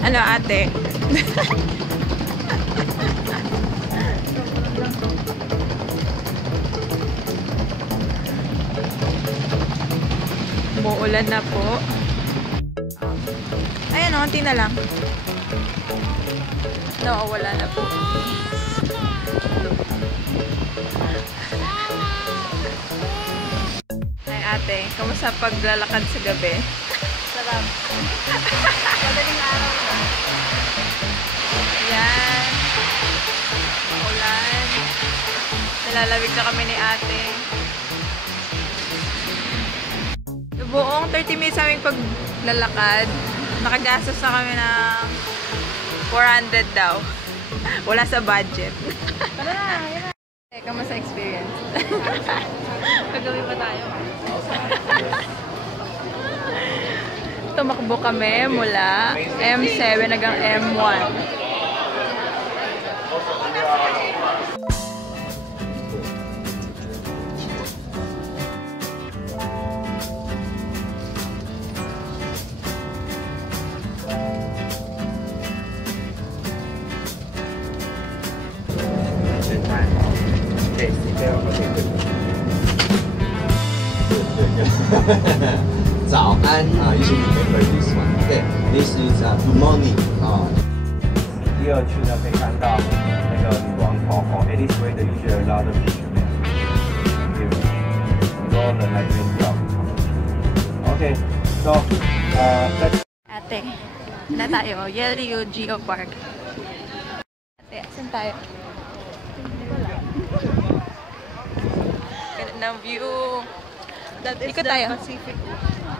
Ano ate? Umuulan na po. Ayan o, konti na lang. No, wala na po. Ay ate, kamusta paglalakad sa gabi? Sarap. Madaling araw na. Ayan. Ulan. Nalalamig na kami ni ate. Buong 30 minutes aming paglalakad. Nakagastos na kami ng 400 daw. Wala sa budget. Tara na, yan na. Kamusta experience? Kagabi pa tayo. Tumakbo kami mula M7 hanggang M1. You should remember this one. Okay, this is good morning. 第二区呢，可以看到那个女王头哦 ，Alice Way 的一些 lot of fishermen， 很多人来这边钓。Okay, so let's. Ate, na tayo. Yehliu Geopark. Ate, saan tayo? Ganda ng view. That is Ikot the tayo. Pacific.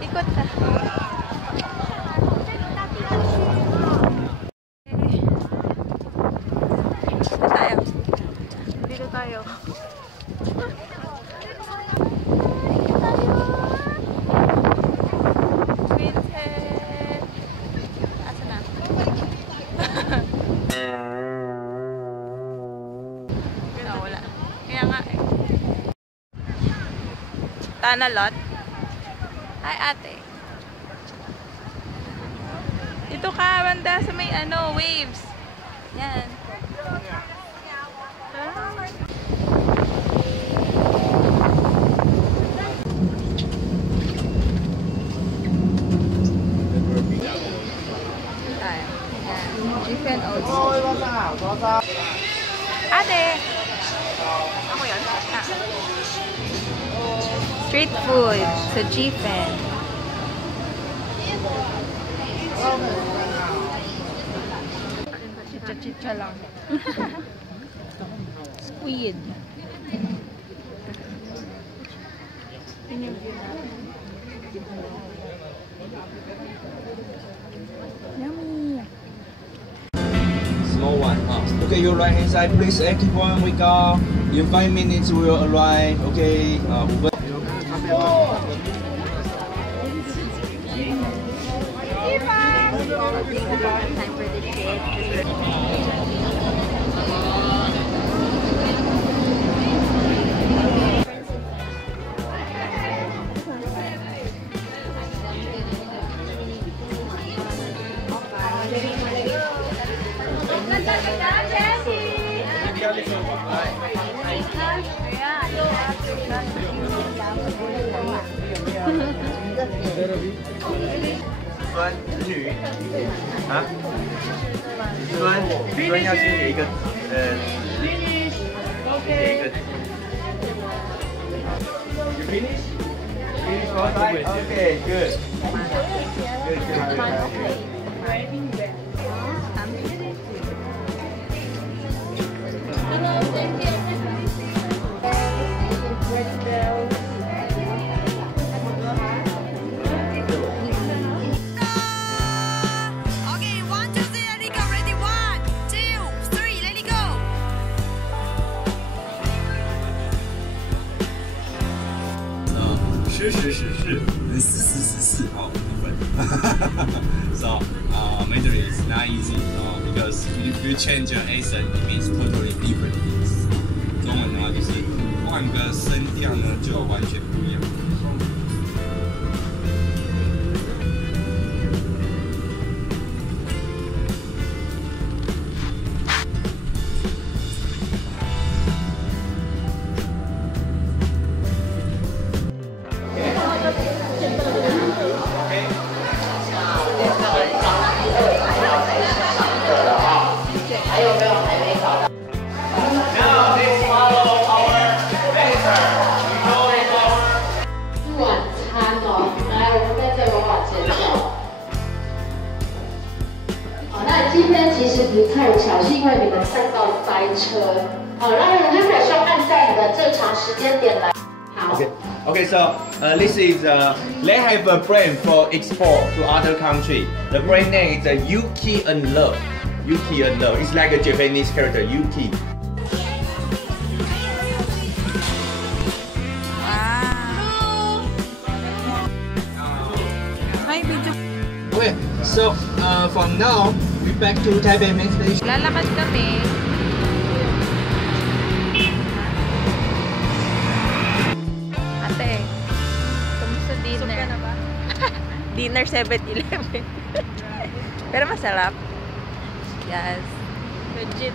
Ikot ka. Dito tayo. Dito tayo. Vincent! Asa na? Wala. Kaya nga eh. Tanalot. Hi ate. Dito ka, banda sa may ano, waves. Yan. Tayo. Yan. Jiufen oats. Ate! Ako yan? Ah. Street food sa Jiufen. Chicha lang. Squid. Yummy. Small one. Okay, your right hand side, please. Keep on. We go. In 5 minutes, we will arrive. Okay. Uber. Time for the shake. Finish. 要先有一个finish. Okay. You finish? Finish both sides? Okay, good. Okay, 1, 2, 3, let it go. Ready? 1, 2, 3, let it go. 10好分。So Mandarin is not easy because if you change your accent, it means totally different things. 中文的话就是换个声调呢，就完全不一样。晚餐哦，来，我们在这往往前走。好，那今天其实不凑巧，是因为你们碰到塞车。好，那如果说按照你的正常时间点来，好。Okay, so this is they have a brand for export to other country. The brand name is Yuki and Love. Yuki and Love. It's like a Japanese character, Yuki. Okay, so from now we back to Taipei Main Station. Lalakad kami. Ate, kamusta dinner? Na ba? Dinner 7-Eleven. Pero masarap. Yes. Legit.